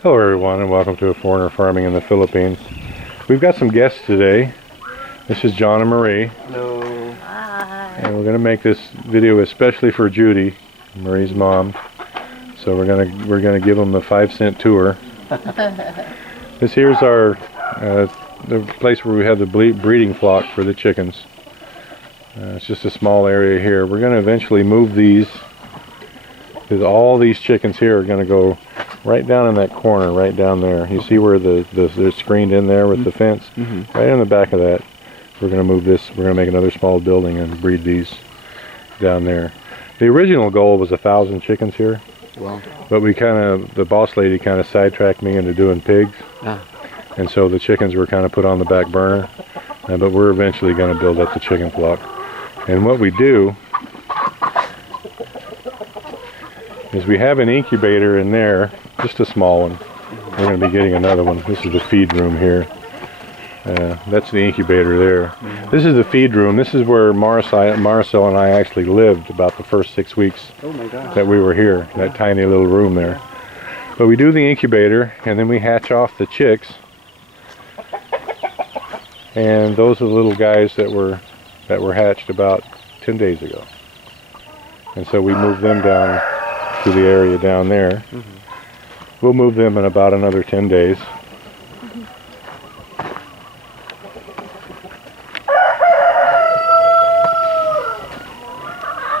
Hello everyone and welcome to A Foreigner Farming in the Philippines. We've got some guests today. This is John and Marie. Hello. Hi. And we're going to make this video especially for Judy, Marie's mom. So we're gonna give them the 5-cent tour. This here's our the place where we have the breeding flock for the chickens. It's just a small area here. We're going to eventually move these, because all these chickens here are going to go right down in that corner, right down there. You see where they're screened in there with the fence? Right in the back of that. We're going to move this. We're going to make another small building and breed these down there. The original goal was 1,000 chickens here. Wow. But the boss lady kind of sidetracked me into doing pigs. And so the chickens were kind of put on the back burner. But we're eventually going to build up the chicken flock. And what we do is we have an incubator in there, just a small one. We're going to be getting another one. This is the feed room here. That's the incubator there. This is the feed room. This is where Marcel and I actually lived about the first 6 weeks that we were here, that tiny little room there. But we do the incubator, and then we hatch off the chicks. And those are the little guys that were hatched about 10 days ago. And so we moved them down to the area down there. We'll move them in about another 10 days.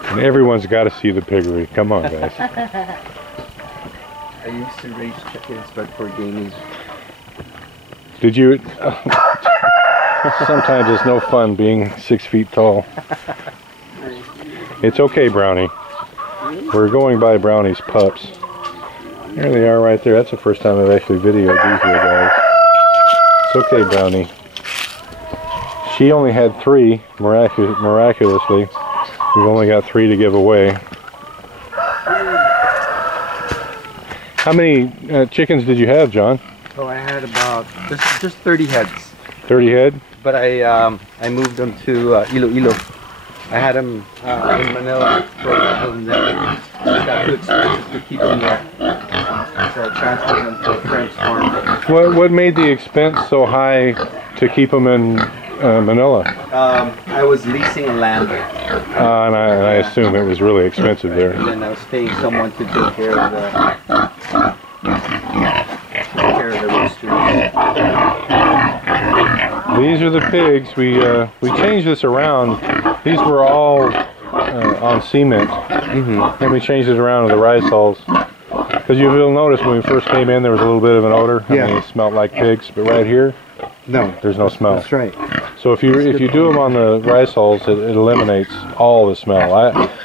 And everyone's got to see the piggery. Come on, guys. I used to raise chickens, but for gamies. Did you? Sometimes it's no fun being 6 feet tall. It's okay, Brownie. We're going by Brownie's pups. There they are right there. That's the first time I've actually videoed these little guys. It's okay, Brownie. She only had 3, miraculously. We've only got 3 to give away. How many chickens did you have, John? Oh, I had about just 30 heads. 30 head? But I moved them to Iloilo. I had them in Manila for a while, and then it got too expensive to keep them there. So I transferred them to a French farm. What made the expense so high to keep them in Manila? I was leasing a land. And I assume it was really expensive there. And then I was paying someone to take care of the roosters. These are the pigs. We changed this around. These were all on cement, and we changed it around to the rice hulls. Because you'll notice when we first came in, there was a little bit of an odor. Yeah. And they smelled like pigs. But right here, No, there's no smell. that's right. So if you do them on the rice hulls, it eliminates all the smell.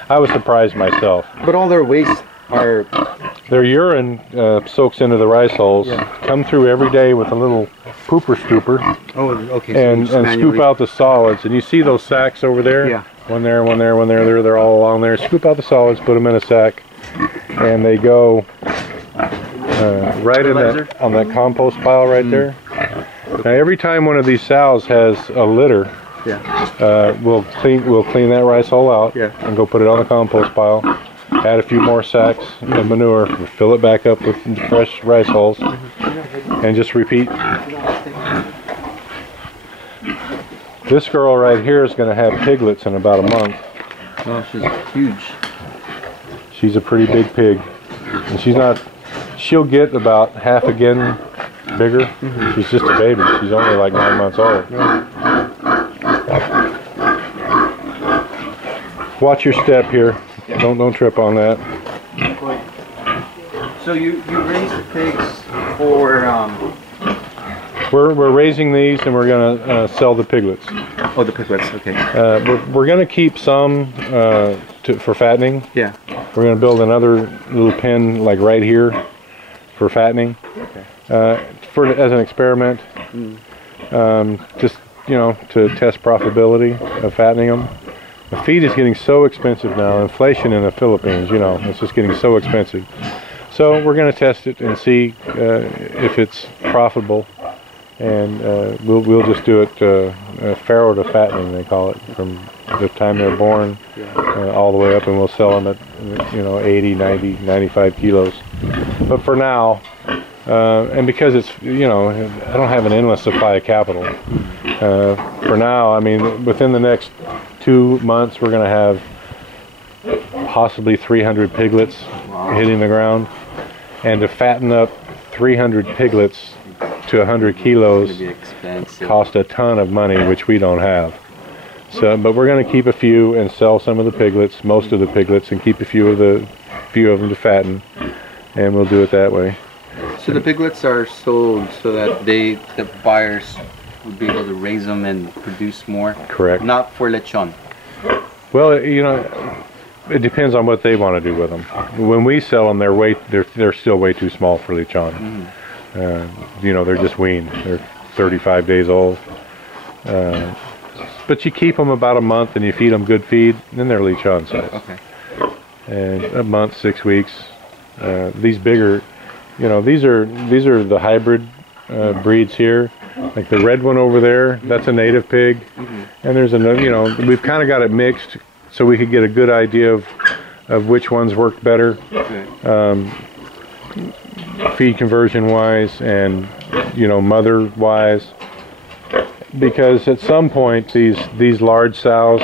I was surprised myself. But all their waste are... Their urine soaks into the rice hulls, come through every day with a little pooper scooper, Oh, okay. So and scoop out the solids. And you see those sacks over there? Yeah. One there, they're all along there. Scoop out the solids, put them in a sack, and they go right in on that compost pile right there. Now every time one of these sows has a litter, we'll clean that rice hull out and go put it on the compost pile. Add a few more sacks of manure, fill it back up with fresh rice hulls, and just repeat. This girl right here is going to have piglets in about a month. Oh, she's huge. She's a pretty big pig, and she'll get about half again bigger. She's just a baby. She's only like 9 months old. Watch your step here. Don't trip on that. So you raise the pigs for We're raising these, and we're gonna sell the piglets. oh, the piglets. Okay. We're gonna keep some for fattening. Yeah. We're gonna build another little pen like right here for fattening. Okay. As an experiment, just to test profitability of fattening them. The feed is getting so expensive now. Inflation in the Philippines, it's just getting so expensive. So we're going to test it and see if it's profitable, and we'll just do it farrow to fattening, they call it, from the time they're born all the way up, and we'll sell them at 80, 90, 95 kilos. But for now, And because it's, you know, I don't have an endless supply of capital. For now, I mean, within the next 2 months, we're going to have possibly 300 piglets hitting the ground. And to fatten up 300 piglets to 100 kilos cost a ton of money, which we don't have. So, but we're going to keep a few and sell some of the piglets, most of the piglets, and keep a few of them to fatten, and we'll do it that way. So the piglets are sold so that the buyers would be able to raise them and produce more. Correct. Not for lechon. Well, you know, it depends on what they want to do with them. When we sell them, they're still way too small for lechon. You know, they're just weaned. They're 35 days old. But you keep them about a month and you feed them good feed, then they're lechon size. Okay. And a month, 6 weeks. These bigger, you know, these are the hybrid breeds here. Like the red one over there, that's a native pig. And there's another, you know, we've kind of got it mixed so we could get a good idea of which ones work better, feed conversion wise and, you know, mother wise. Because at some point these large sows,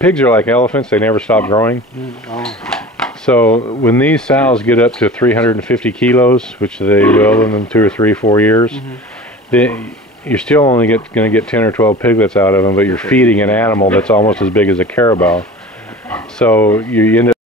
pigs are like elephants, they never stop growing. So when these sows get up to 350 kilos, which they will in 2 or 3, 4 years, you're still only going to get 10 or 12 piglets out of them, but you're feeding an animal that's almost as big as a carabao. So you end up